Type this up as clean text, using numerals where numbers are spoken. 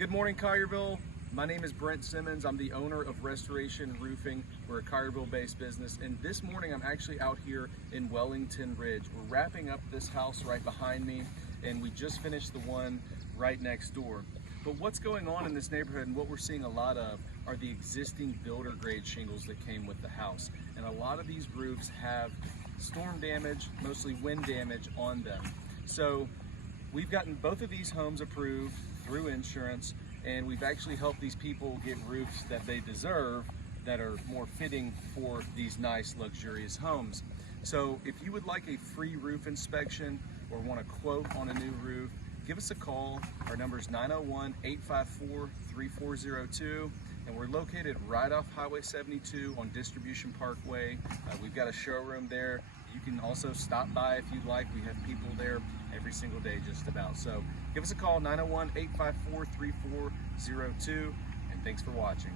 Good morning, Collierville. My name is Brent Simmons. I'm the owner of Restoration Roofing. We're a Collierville-based business, and this morning I'm actually out here in Wellington Ridge. We're wrapping up this house right behind me, and we just finished the one right next door. But what's going on in this neighborhood and what we're seeing a lot of are the existing builder grade shingles that came with the house. And a lot of these roofs have storm damage, mostly wind damage on them. So we've gotten both of these homes approved through insurance, and we've actually helped these people get roofs that they deserve that are more fitting for these nice luxurious homes. So if you would like a free roof inspection or want a quote on a new roof, give us a call. Our number is 901-854-3402, and we're located right off Highway 72 on Distribution Parkway. We've got a showroom there. You can also stop by if you'd like. We have people there every single day just about. So give us a call, 901-854-3402, and thanks for watching.